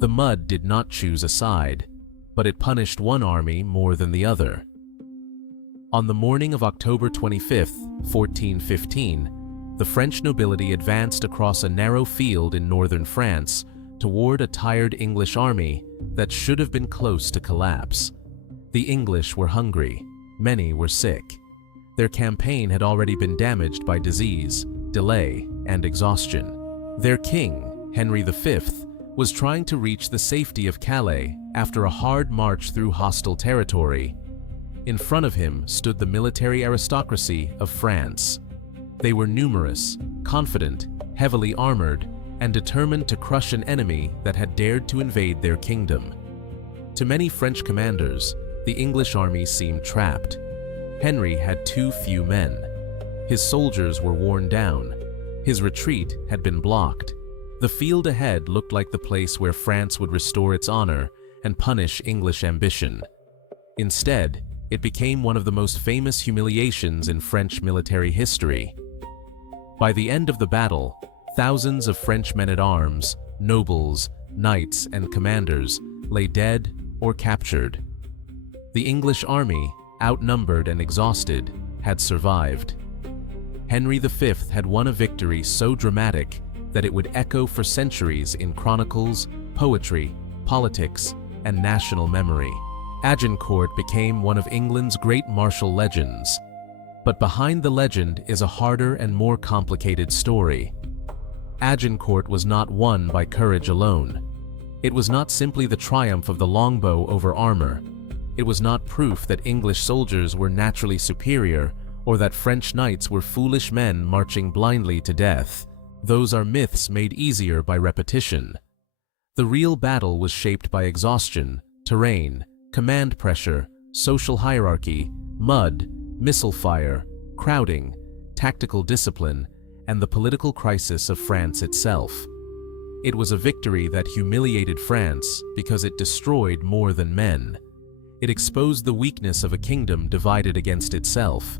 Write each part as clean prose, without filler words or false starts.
The mud did not choose a side, but it punished one army more than the other. On the morning of October 25, 1415, the French nobility advanced across a narrow field in northern France toward a tired English army that should have been close to collapse. The English were hungry, many were sick. Their campaign had already been damaged by disease, delay, and exhaustion. Their king, Henry V, was trying to reach the safety of Calais after a hard march through hostile territory. In front of him stood the military aristocracy of France. They were numerous, confident, heavily armored, and determined to crush an enemy that had dared to invade their kingdom. To many French commanders, the English army seemed trapped. Henry had too few men. His soldiers were worn down. His retreat had been blocked. The field ahead looked like the place where France would restore its honor and punish English ambition. Instead, it became one of the most famous humiliations in French military history. By the end of the battle, thousands of French men-at-arms, nobles, knights, and commanders lay dead or captured. The English army, outnumbered and exhausted, had survived. Henry V had won a victory so dramatic that it would echo for centuries in chronicles, poetry, politics, and national memory. Agincourt became one of England's great martial legends. But behind the legend is a harder and more complicated story. Agincourt was not won by courage alone. It was not simply the triumph of the longbow over armor. It was not proof that English soldiers were naturally superior or that French knights were foolish men marching blindly to death. Those are myths made easier by repetition. The real battle was shaped by exhaustion, terrain, command pressure, social hierarchy, mud, missile fire, crowding, tactical discipline, and the political crisis of France itself. It was a victory that humiliated France because it destroyed more than men. It exposed the weakness of a kingdom divided against itself.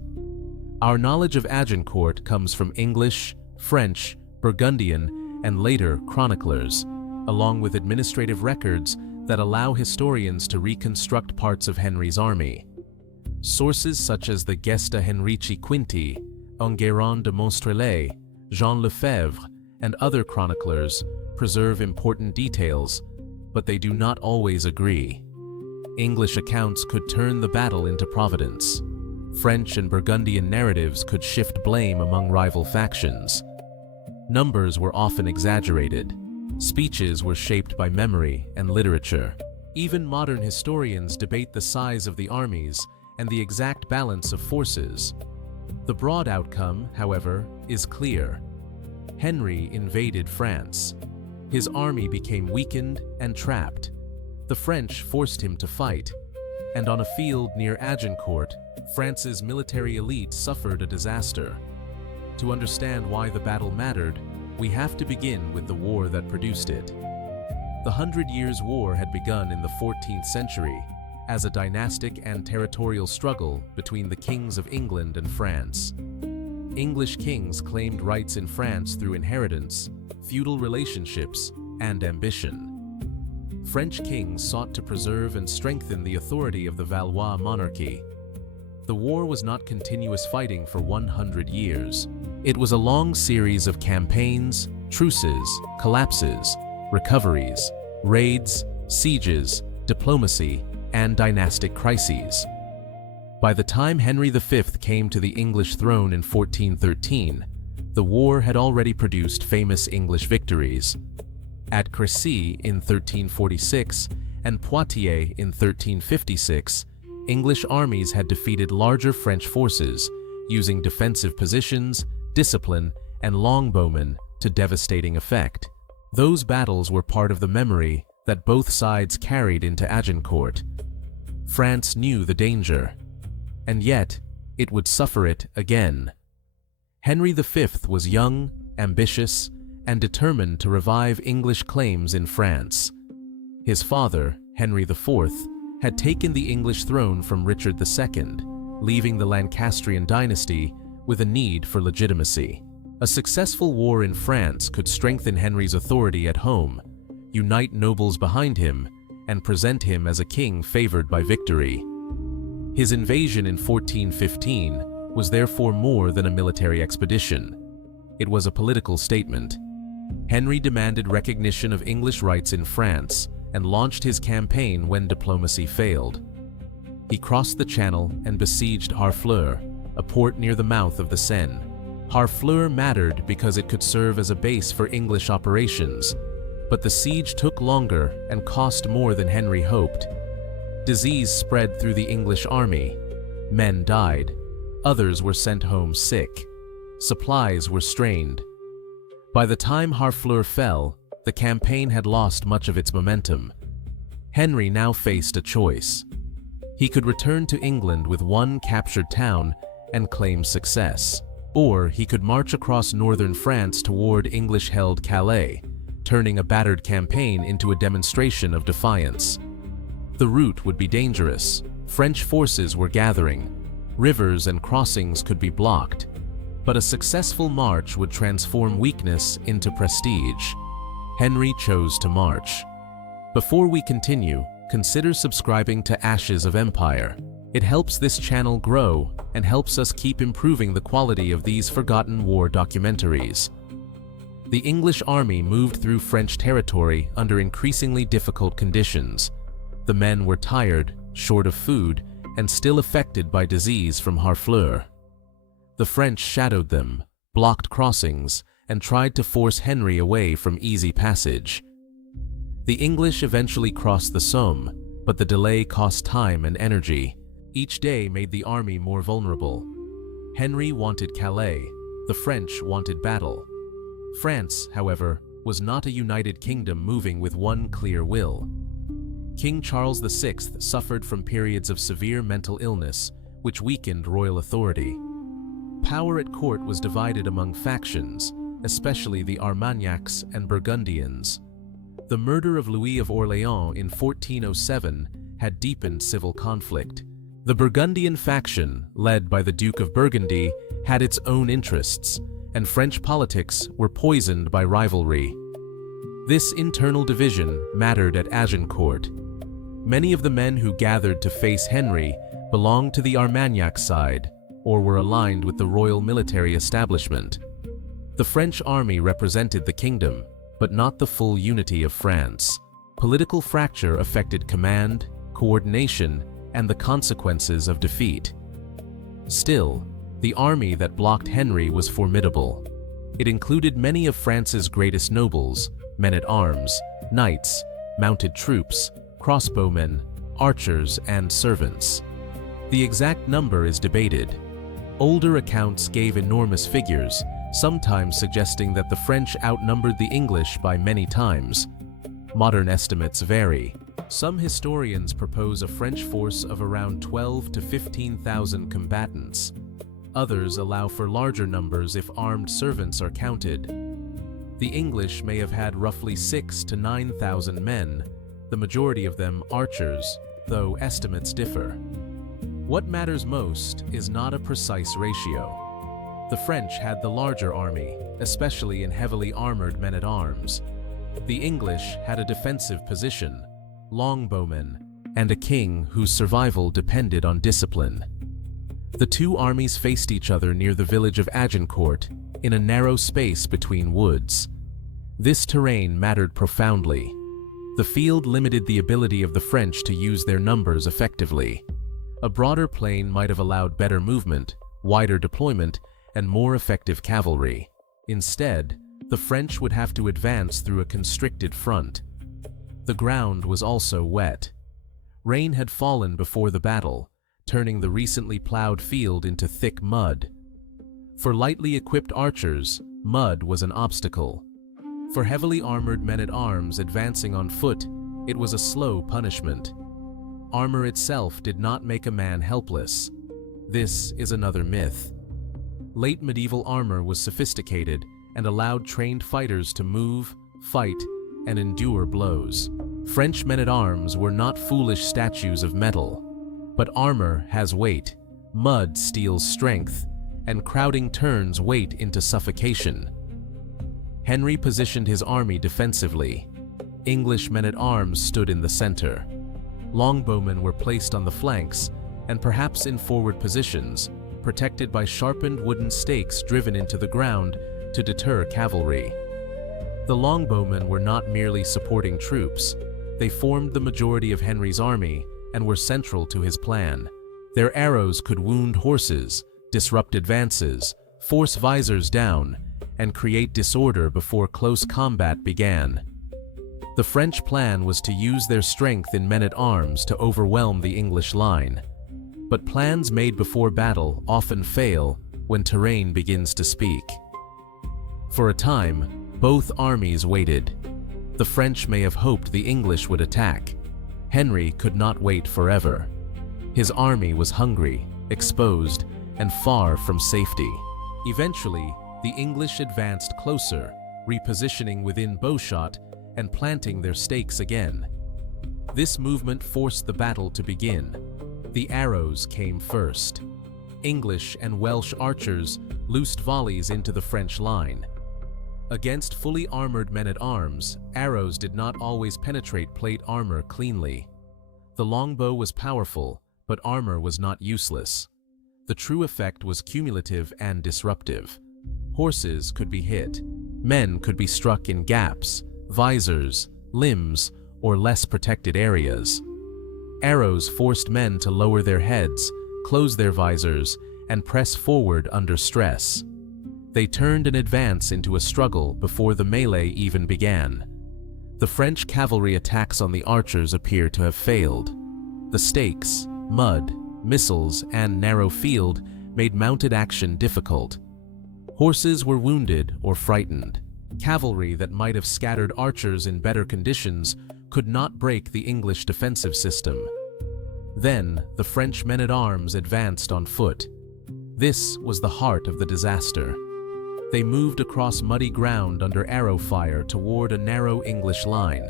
Our knowledge of Agincourt comes from English, French, Burgundian, and later chroniclers, along with administrative records that allow historians to reconstruct parts of Henry's army. Sources such as the Gesta Henrici Quinti, Enguerrand de Monstrelet, Jean Lefebvre, and other chroniclers preserve important details, but they do not always agree. English accounts could turn the battle into providence. French and Burgundian narratives could shift blame among rival factions. Numbers were often exaggerated. Speeches were shaped by memory and literature. Even modern historians debate the size of the armies and the exact balance of forces. The broad outcome, however, is clear. Henry invaded France. His army became weakened and trapped. The French forced him to fight, and on a field near Agincourt, France's military elite suffered a disaster. To understand why the battle mattered, we have to begin with the war that produced it. The 100 Years' War had begun in the 14th century as a dynastic and territorial struggle between the kings of England and France. English kings claimed rights in France through inheritance, feudal relationships, and ambition. French kings sought to preserve and strengthen the authority of the Valois monarchy. The war was not continuous fighting for 100 years. It was a long series of campaigns, truces, collapses, recoveries, raids, sieges, diplomacy, and dynastic crises. By the time Henry V came to the English throne in 1413, the war had already produced famous English victories. At Crécy in 1346 and Poitiers in 1356, English armies had defeated larger French forces, using defensive positions, discipline, and longbowmen to devastating effect. Those battles were part of the memory that both sides carried into Agincourt. France knew the danger, and yet it would suffer it again. Henry V was young, ambitious, and determined to revive English claims in France. His father, Henry IV, had taken the English throne from Richard II, leaving the Lancastrian dynasty with a need for legitimacy. A successful war in France could strengthen Henry's authority at home, unite nobles behind him, and present him as a king favored by victory. His invasion in 1415 was therefore more than a military expedition. It was a political statement. Henry demanded recognition of English rights in France and launched his campaign when diplomacy failed. He crossed the Channel and besieged Harfleur, a port near the mouth of the Seine. Harfleur mattered because it could serve as a base for English operations, but the siege took longer and cost more than Henry hoped. Disease spread through the English army. Men died. Others were sent home sick. Supplies were strained. By the time Harfleur fell, the campaign had lost much of its momentum. Henry now faced a choice. He could return to England with one captured town and claim success, or he could march across northern France toward English-held Calais, turning a battered campaign into a demonstration of defiance. The route would be dangerous. French forces were gathering. Rivers and crossings could be blocked. But a successful march would transform weakness into prestige. Henry chose to march. Before we continue, consider subscribing to Ashes of Empire. It helps this channel grow and helps us keep improving the quality of these forgotten war documentaries. The English army moved through French territory under increasingly difficult conditions. The men were tired, short of food, and still affected by disease from Harfleur. The French shadowed them, blocked crossings, and tried to force Henry away from easy passage. The English eventually crossed the Somme, but the delay cost time and energy. Each day made the army more vulnerable. Henry wanted Calais, the French wanted battle. France, however, was not a united kingdom moving with one clear will. King Charles VI suffered from periods of severe mental illness, which weakened royal authority. Power at court was divided among factions, especially the Armagnacs and Burgundians. The murder of Louis of Orléans in 1407 had deepened civil conflict. The Burgundian faction, led by the Duke of Burgundy, had its own interests, and French politics were poisoned by rivalry. This internal division mattered at Agincourt. Many of the men who gathered to face Henry belonged to the Armagnac side, or were aligned with the royal military establishment. The French army represented the kingdom, but not the full unity of France. Political fracture affected command, coordination, and the consequences of defeat. Still, the army that blocked Henry was formidable. It included many of France's greatest nobles, men-at-arms, knights, mounted troops, crossbowmen, archers, and servants. The exact number is debated. Older accounts gave enormous figures, sometimes suggesting that the French outnumbered the English by many times. Modern estimates vary. Some historians propose a French force of around 12 to 15,000 combatants. Others allow for larger numbers if armed servants are counted. The English may have had roughly 6,000 to 9,000 men, the majority of them archers, though estimates differ. What matters most is not a precise ratio. The French had the larger army, especially in heavily armored men-at-arms. The English had a defensive position, longbowmen, and a king whose survival depended on discipline. The two armies faced each other near the village of Agincourt, in a narrow space between woods. This terrain mattered profoundly. The field limited the ability of the French to use their numbers effectively. A broader plain might have allowed better movement, wider deployment, and more effective cavalry. Instead, the French would have to advance through a constricted front. The ground was also wet. Rain had fallen before the battle, turning the recently plowed field into thick mud. For lightly equipped archers, mud was an obstacle. For heavily armored men-at-arms advancing on foot, it was a slow punishment. Armor itself did not make a man helpless. This is another myth. Late medieval armor was sophisticated and allowed trained fighters to move, fight, and endure blows. French men-at-arms were not foolish statues of metal. But armor has weight, mud steals strength, and crowding turns weight into suffocation. Henry positioned his army defensively. English men-at-arms stood in the center. Longbowmen were placed on the flanks and perhaps in forward positions, protected by sharpened wooden stakes driven into the ground to deter cavalry. The longbowmen were not merely supporting troops. They formed the majority of Henry's army and were central to his plan. Their arrows could wound horses, disrupt advances, force visors down, and create disorder before close combat began. The French plan was to use their strength in men-at-arms to overwhelm the English line. But plans made before battle often fail when terrain begins to speak. For a time, both armies waited. The French may have hoped the English would attack. Henry could not wait forever. His army was hungry, exposed, and far from safety. Eventually, the English advanced closer, repositioning within bowshot and planting their stakes again. This movement forced the battle to begin. The arrows came first. English and Welsh archers loosed volleys into the French line. Against fully armored men-at-arms, arrows did not always penetrate plate armor cleanly. The longbow was powerful, but armor was not useless. The true effect was cumulative and disruptive. Horses could be hit. Men could be struck in gaps, visors, limbs, or less protected areas. Arrows forced men to lower their heads, close their visors, and press forward under stress. They turned an advance into a struggle before the melee even began. The French cavalry attacks on the archers appear to have failed. The stakes, mud, missiles, and narrow field made mounted action difficult. Horses were wounded or frightened. Cavalry that might have scattered archers in better conditions could not break the English defensive system. Then, the French men-at-arms advanced on foot. This was the heart of the disaster. They moved across muddy ground under arrow fire toward a narrow English line.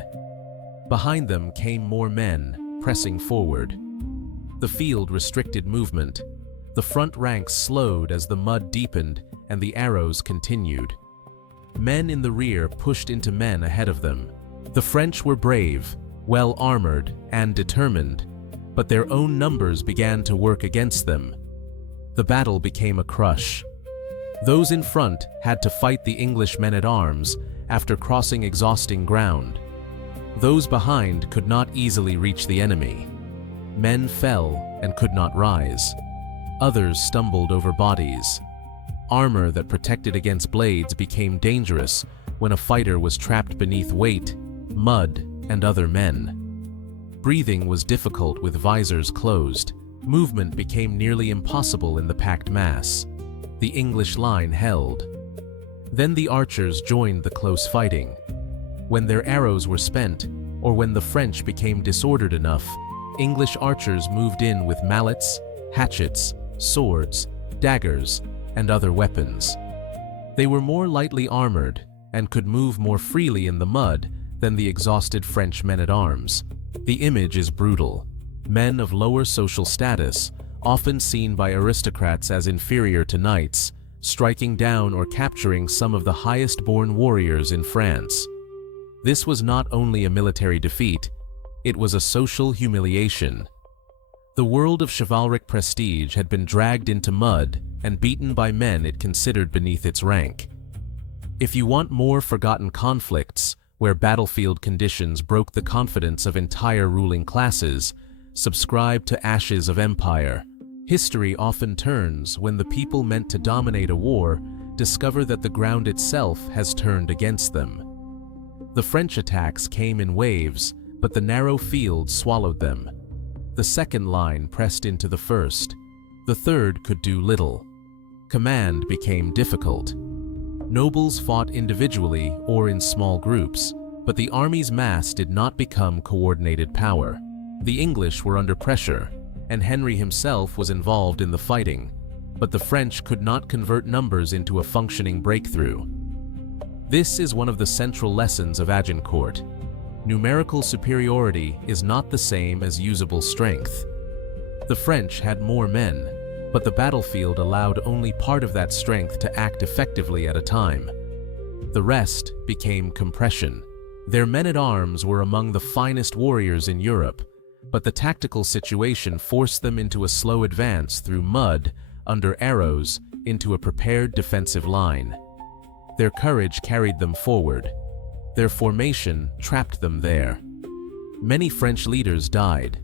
Behind them came more men, pressing forward. The field restricted movement. The front ranks slowed as the mud deepened and the arrows continued. Men in the rear pushed into men ahead of them. The French were brave, well-armored, and determined, but their own numbers began to work against them. The battle became a crush. Those in front had to fight the English men-at-arms after crossing exhausting ground. Those behind could not easily reach the enemy. Men fell and could not rise. Others stumbled over bodies. Armor that protected against blades became dangerous when a fighter was trapped beneath weight, mud, and other men. Breathing was difficult with visors closed. Movement became nearly impossible in the packed mass. The English line held. Then the archers joined the close fighting. When their arrows were spent, or when the French became disordered enough, English archers moved in with mallets, hatchets, swords, daggers, and other weapons. They were more lightly armored and could move more freely in the mud than the exhausted French men-at-arms. The image is brutal. Men of lower social status, often seen by aristocrats as inferior to knights, striking down or capturing some of the highest-born warriors in France. This was not only a military defeat, it was a social humiliation. The world of chivalric prestige had been dragged into mud and beaten by men it considered beneath its rank. If you want more forgotten conflicts, where battlefield conditions broke the confidence of entire ruling classes, subscribe to Ashes of Empire. History often turns when the people meant to dominate a war discover that the ground itself has turned against them. The French attacks came in waves, but the narrow field swallowed them. The second line pressed into the first. The third could do little. Command became difficult. Nobles fought individually or in small groups, but the army's mass did not become coordinated power. The English were under pressure, and Henry himself was involved in the fighting, but the French could not convert numbers into a functioning breakthrough. This is one of the central lessons of Agincourt. Numerical superiority is not the same as usable strength. The French had more men, but the battlefield allowed only part of that strength to act effectively at a time. The rest became compression. Their men-at-arms were among the finest warriors in Europe, but the tactical situation forced them into a slow advance through mud, under arrows, into a prepared defensive line. Their courage carried them forward. Their formation trapped them there. Many French leaders died.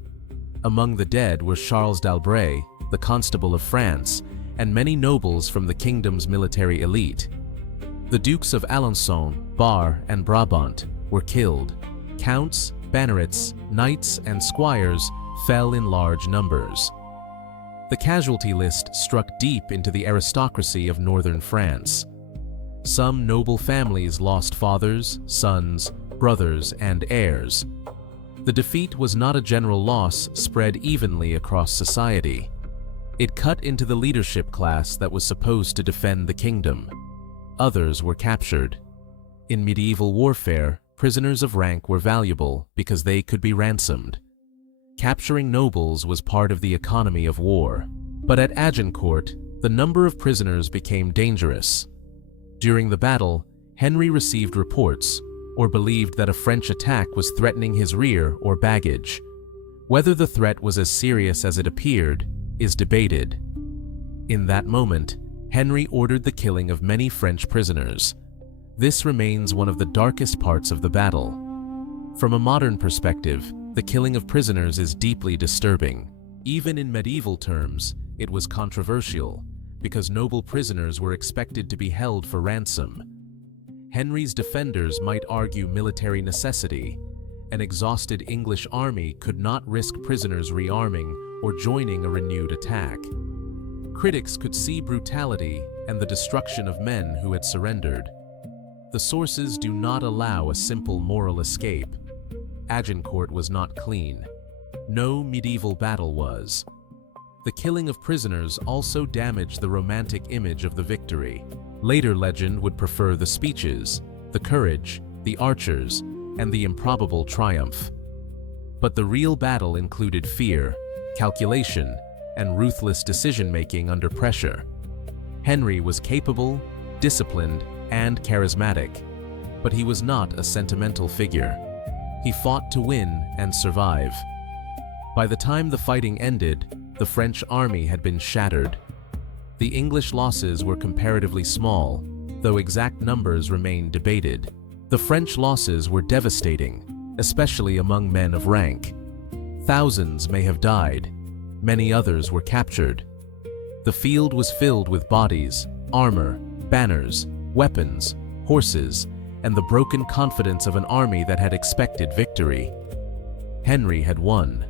Among the dead were Charles d'Albret, the Constable of France, and many nobles from the kingdom's military elite. The Dukes of Alençon, Bar, and Brabant were killed. Counts, bannerets, knights, and squires fell in large numbers. The casualty list struck deep into the aristocracy of northern France. Some noble families lost fathers, sons, brothers, and heirs. The defeat was not a general loss spread evenly across society. It cut into the leadership class that was supposed to defend the kingdom. Others were captured. In medieval warfare, prisoners of rank were valuable because they could be ransomed. Capturing nobles was part of the economy of war. But at Agincourt, the number of prisoners became dangerous. During the battle, Henry received reports, or believed that a French attack was threatening his rear or baggage. Whether the threat was as serious as it appeared is debated. In that moment, Henry ordered the killing of many French prisoners. This remains one of the darkest parts of the battle. From a modern perspective, the killing of prisoners is deeply disturbing. Even in medieval terms, it was controversial, because noble prisoners were expected to be held for ransom. Henry's defenders might argue military necessity. An exhausted English army could not risk prisoners rearming or joining a renewed attack. Critics could see brutality and the destruction of men who had surrendered. The sources do not allow a simple moral escape. Agincourt was not clean. No medieval battle was. The killing of prisoners also damaged the romantic image of the victory. Later legend would prefer the speeches, the courage, the archers, and the improbable triumph. But the real battle included fear, calculation, and ruthless decision-making under pressure. Henry was capable, disciplined, and charismatic, but he was not a sentimental figure. He fought to win and survive. By the time the fighting ended, the French army had been shattered. The English losses were comparatively small, though exact numbers remain debated. The French losses were devastating, especially among men of rank. Thousands may have died. Many others were captured. The field was filled with bodies, armor, banners, weapons, horses, and the broken confidence of an army that had expected victory. Henry had won,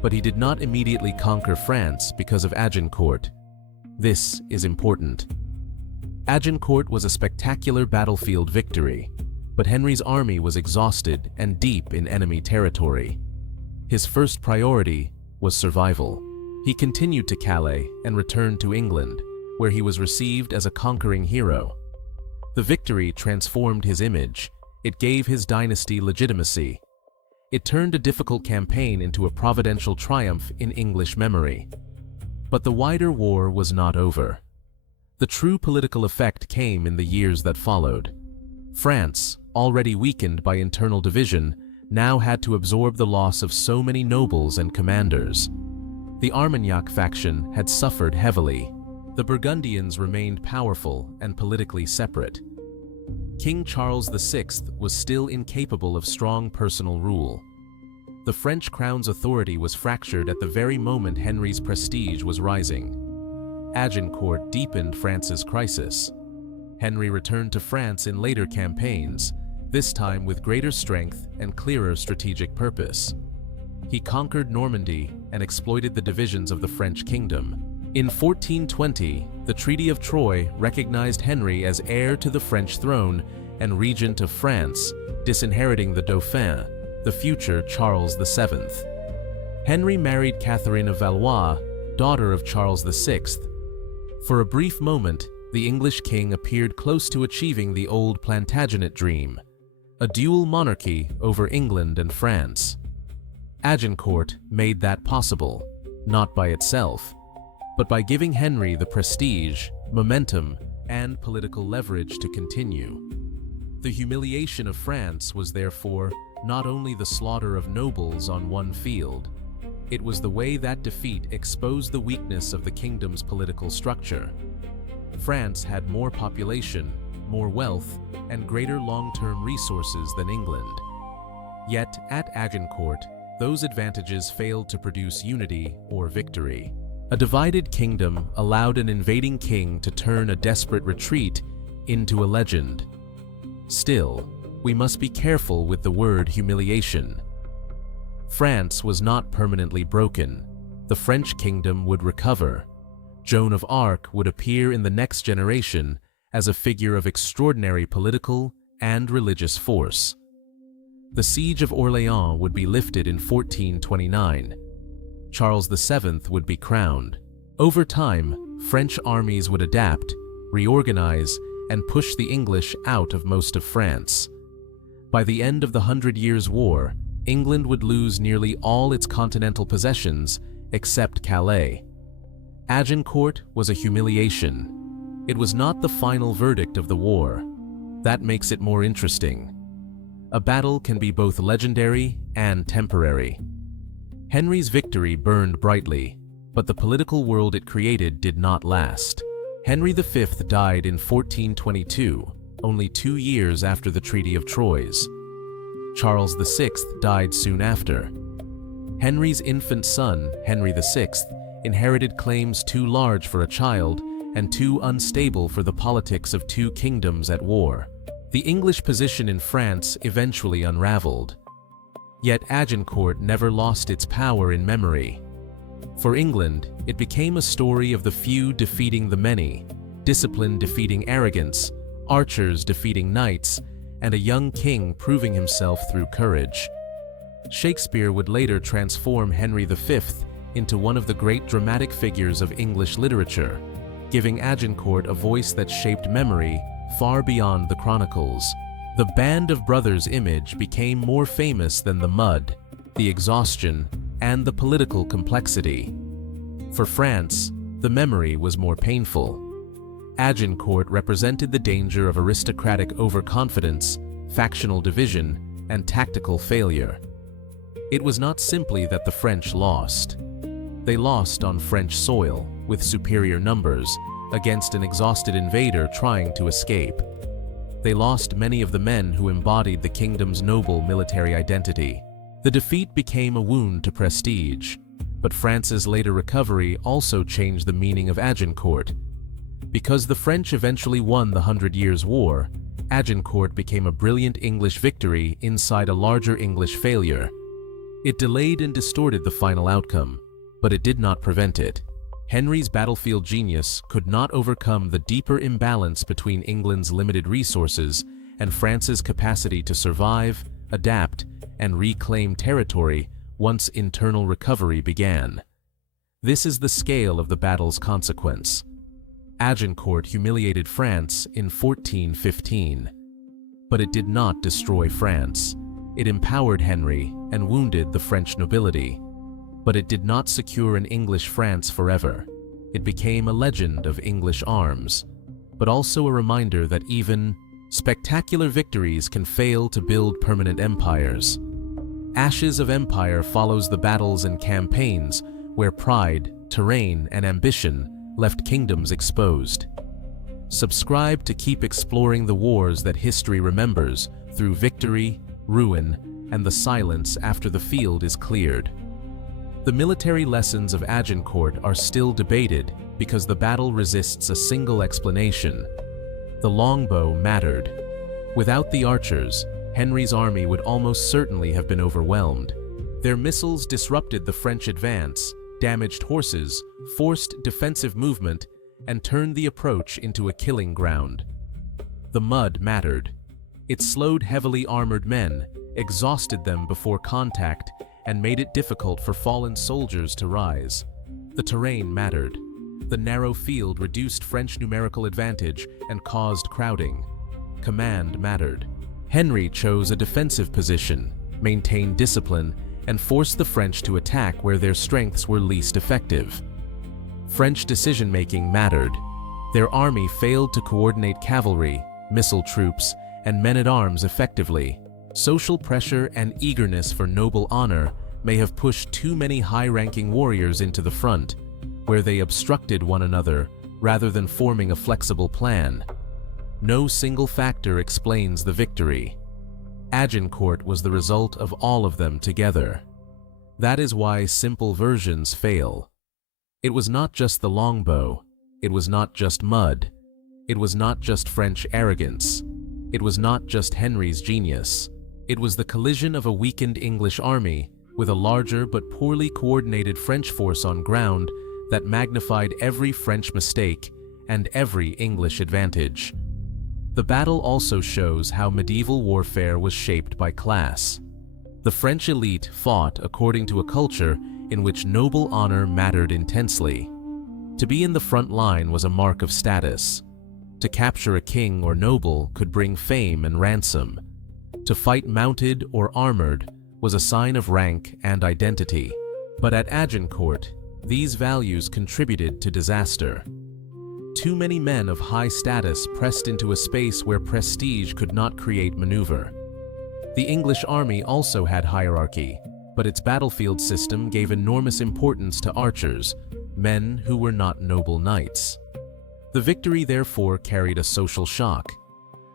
but he did not immediately conquer France because of Agincourt. This is important. Agincourt was a spectacular battlefield victory, but Henry's army was exhausted and deep in enemy territory. His first priority was survival. He continued to Calais and returned to England, where he was received as a conquering hero. The victory transformed his image. It gave his dynasty legitimacy. It turned a difficult campaign into a providential triumph in English memory. But the wider war was not over. The true political effect came in the years that followed. France, already weakened by internal division, now had to absorb the loss of so many nobles and commanders. The Armagnac faction had suffered heavily. The Burgundians remained powerful and politically separate. King Charles VI was still incapable of strong personal rule. The French crown's authority was fractured at the very moment Henry's prestige was rising. Agincourt deepened France's crisis. Henry returned to France in later campaigns, this time with greater strength and clearer strategic purpose. He conquered Normandy and exploited the divisions of the French kingdom. In 1420, the Treaty of Troyes recognized Henry as heir to the French throne and regent of France, disinheriting the Dauphin, the future Charles VII. Henry married Catherine of Valois, daughter of Charles VI. For a brief moment, the English king appeared close to achieving the old Plantagenet dream, a dual monarchy over England and France. Agincourt made that possible, not by itself, but by giving Henry the prestige, momentum, and political leverage to continue. The humiliation of France was therefore not only the slaughter of nobles on one field, it was the way that defeat exposed the weakness of the kingdom's political structure. France had more population, more wealth, and greater long-term resources than England. Yet, at Agincourt, those advantages failed to produce unity or victory. A divided kingdom allowed an invading king to turn a desperate retreat into a legend. Still, we must be careful with the word humiliation. France was not permanently broken. The French kingdom would recover. Joan of Arc would appear in the next generation as a figure of extraordinary political and religious force. The siege of Orléans would be lifted in 1429. Charles VII would be crowned. Over time, French armies would adapt, reorganize, and push the English out of most of France. By the end of the Hundred Years' War, England would lose nearly all its continental possessions except Calais. Agincourt was a humiliation. It was not the final verdict of the war. That makes it more interesting. A battle can be both legendary and temporary. Henry's victory burned brightly, but the political world it created did not last. Henry V died in 1422, only 2 years after the Treaty of Troyes. Charles VI died soon after. Henry's infant son, Henry VI, inherited claims too large for a child and too unstable for the politics of two kingdoms at war. The English position in France eventually unraveled. Yet Agincourt never lost its power in memory. For England, it became a story of the few defeating the many, discipline defeating arrogance, archers defeating knights, and a young king proving himself through courage. Shakespeare would later transform Henry V into one of the great dramatic figures of English literature, giving Agincourt a voice that shaped memory far beyond the chronicles. The Band of Brothers image became more famous than the mud, the exhaustion, and the political complexity. For France, the memory was more painful. Agincourt represented the danger of aristocratic overconfidence, factional division, and tactical failure. It was not simply that the French lost. They lost on French soil, with superior numbers, against an exhausted invader trying to escape. They lost many of the men who embodied the kingdom's noble military identity. The defeat became a wound to prestige, but France's later recovery also changed the meaning of Agincourt. Because the French eventually won the Hundred Years' War, Agincourt became a brilliant English victory inside a larger English failure. It delayed and distorted the final outcome, but it did not prevent it. Henry's battlefield genius could not overcome the deeper imbalance between England's limited resources and France's capacity to survive, adapt, and reclaim territory once internal recovery began. This is the scale of the battle's consequence. Agincourt humiliated France in 1415. But it did not destroy France. It empowered Henry and wounded the French nobility. But it did not secure an English France forever. It became a legend of English arms, but also a reminder that even spectacular victories can fail to build permanent empires. Ashes of Empire follows the battles and campaigns where pride, terrain, and ambition left kingdoms exposed. Subscribe to keep exploring the wars that history remembers through victory, ruin, and the silence after the field is cleared. The military lessons of Agincourt are still debated because the battle resists a single explanation. The longbow mattered. Without the archers, Henry's army would almost certainly have been overwhelmed. Their missiles disrupted the French advance, damaged horses, forced defensive movement, and turned the approach into a killing ground. The mud mattered. It slowed heavily armored men, exhausted them before contact, and made it difficult for fallen soldiers to rise. The terrain mattered. The narrow field reduced French numerical advantage and caused crowding. Command mattered. Henry chose a defensive position, maintained discipline, and forced the French to attack where their strengths were least effective. French decision-making mattered. Their army failed to coordinate cavalry, missile troops, and men-at-arms effectively. Social pressure and eagerness for noble honor may have pushed too many high-ranking warriors into the front, where they obstructed one another rather than forming a flexible plan. No single factor explains the victory. Agincourt was the result of all of them together. That is why simple versions fail. It was not just the longbow, it was not just mud, it was not just French arrogance, it was not just Henry's genius. It was the collision of a weakened English army with a larger but poorly coordinated French force on ground that magnified every French mistake and every English advantage. The battle also shows how medieval warfare was shaped by class. The French elite fought according to a culture in which noble honor mattered intensely. To be in the front line was a mark of status. To capture a king or noble could bring fame and ransom. To fight mounted or armored was a sign of rank and identity. But at Agincourt, these values contributed to disaster. Too many men of high status pressed into a space where prestige could not create maneuver. The English army also had hierarchy, but its battlefield system gave enormous importance to archers, men who were not noble knights. The victory therefore carried a social shock.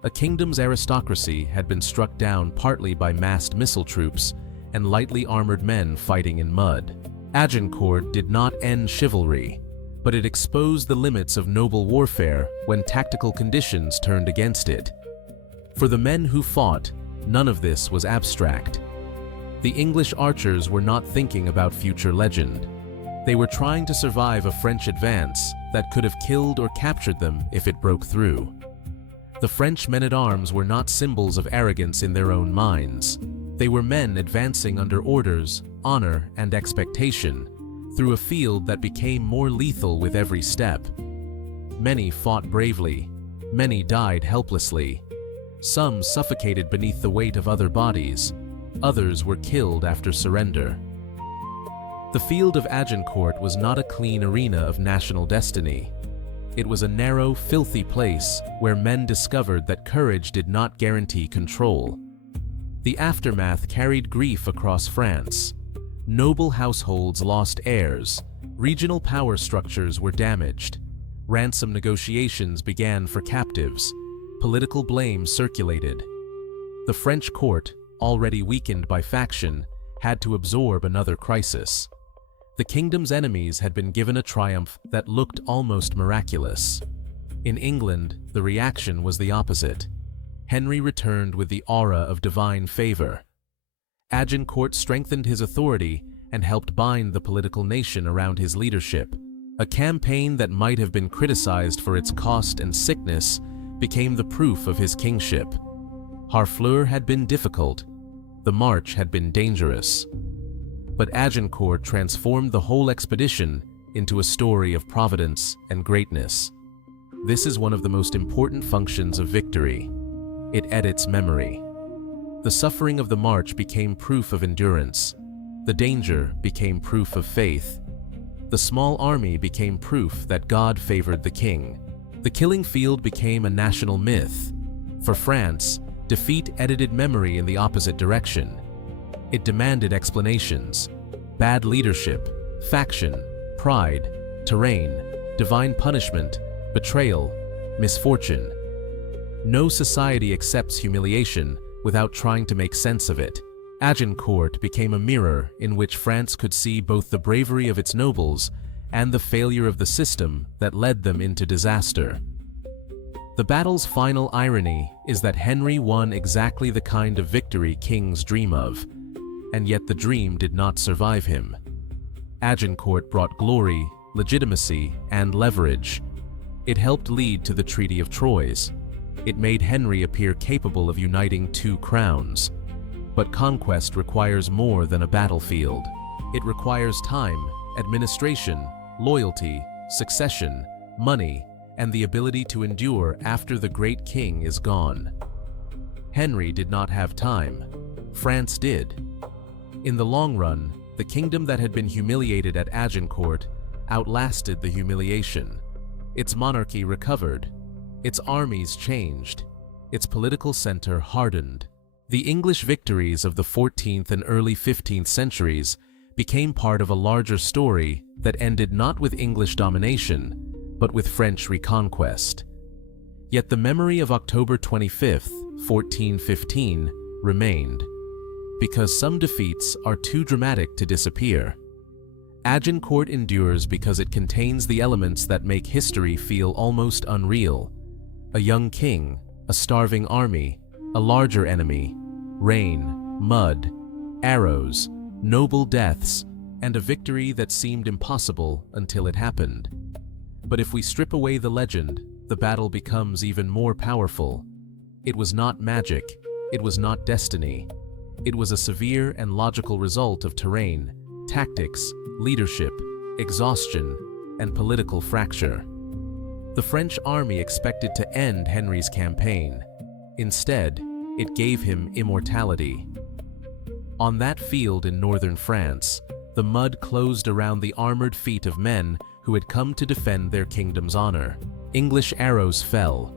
A kingdom's aristocracy had been struck down partly by massed missile troops and lightly armored men fighting in mud. Agincourt did not end chivalry, but it exposed the limits of noble warfare when tactical conditions turned against it. For the men who fought, none of this was abstract. The English archers were not thinking about future legend. They were trying to survive a French advance that could have killed or captured them if it broke through. The French men-at-arms were not symbols of arrogance in their own minds. They were men advancing under orders, honor, and expectation, through a field that became more lethal with every step. Many fought bravely, many died helplessly. Some suffocated beneath the weight of other bodies, others were killed after surrender. The field of Agincourt was not a clean arena of national destiny. It was a narrow, filthy place where men discovered that courage did not guarantee control. The aftermath carried grief across France. Noble households lost heirs, regional power structures were damaged, ransom negotiations began for captives, political blame circulated. The French court, already weakened by faction, had to absorb another crisis. The kingdom's enemies had been given a triumph that looked almost miraculous. In England, the reaction was the opposite. Henry returned with the aura of divine favor. Agincourt strengthened his authority and helped bind the political nation around his leadership. A campaign that might have been criticized for its cost and sickness became the proof of his kingship. Harfleur had been difficult. The march had been dangerous. But Agincourt transformed the whole expedition into a story of providence and greatness. This is one of the most important functions of victory. It edits memory. The suffering of the march became proof of endurance. The danger became proof of faith. The small army became proof that God favored the king. The killing field became a national myth. For France, defeat edited memory in the opposite direction. It demanded explanations. Bad leadership, faction, pride, terrain, divine punishment, betrayal, misfortune. No society accepts humiliation without trying to make sense of it. Agincourt became a mirror in which France could see both the bravery of its nobles and the failure of the system that led them into disaster. The battle's final irony is that Henry won exactly the kind of victory kings dream of, and yet the dream did not survive him. Agincourt brought glory, legitimacy, and leverage. It helped lead to the Treaty of Troyes. It made Henry appear capable of uniting two crowns. But conquest requires more than a battlefield. It requires time, administration, loyalty, succession, money, and the ability to endure after the great king is gone. Henry did not have time. France did. In the long run, the kingdom that had been humiliated at Agincourt outlasted the humiliation. Its monarchy recovered. Its armies changed. its political center hardened. The English victories of the 14th and early 15th centuries became part of a larger story that ended not with English domination, but with French reconquest. Yet the memory of October 25, 1415, remained, because some defeats are too dramatic to disappear. Agincourt endures because it contains the elements that make history feel almost unreal: a young king, a starving army, a larger enemy, rain, mud, arrows, noble deaths, and a victory that seemed impossible until it happened. But if we strip away the legend, the battle becomes even more powerful. It was not magic, it was not destiny. It was a severe and logical result of terrain, tactics, leadership, exhaustion, and political fracture. The French army expected to end Henry's campaign. Instead, it gave him immortality. On that field in northern France, the mud closed around the armored feet of men who had come to defend their kingdom's honor. English arrows fell.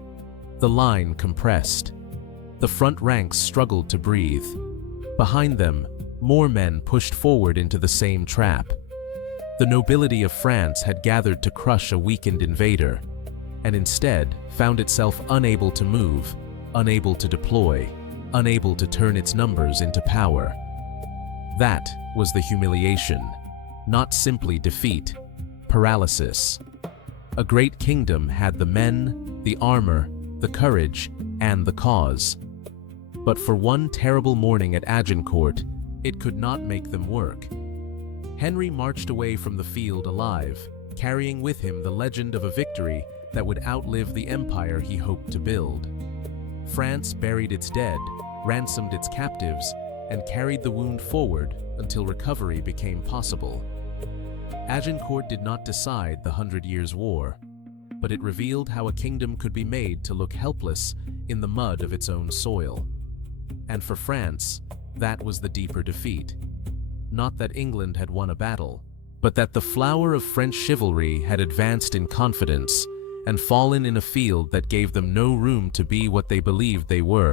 The line compressed. The front ranks struggled to breathe. Behind them, more men pushed forward into the same trap. The nobility of France had gathered to crush a weakened invader, and instead found itself unable to move, unable to deploy, unable to turn its numbers into power. That was the humiliation, not simply defeat, paralysis. A great kingdom had the men, the armor, the courage, and the cause. But for one terrible morning at Agincourt, it could not make them work. Henry marched away from the field alive, carrying with him the legend of a victory that would outlive the empire he hoped to build. France buried its dead, ransomed its captives, and carried the wound forward until recovery became possible. Agincourt did not decide the 100 Years' War, but it revealed how a kingdom could be made to look helpless in the mud of its own soil. And for France, that was the deeper defeat. Not that England had won a battle, but that the flower of French chivalry had advanced in confidence and fallen in a field that gave them no room to be what they believed they were.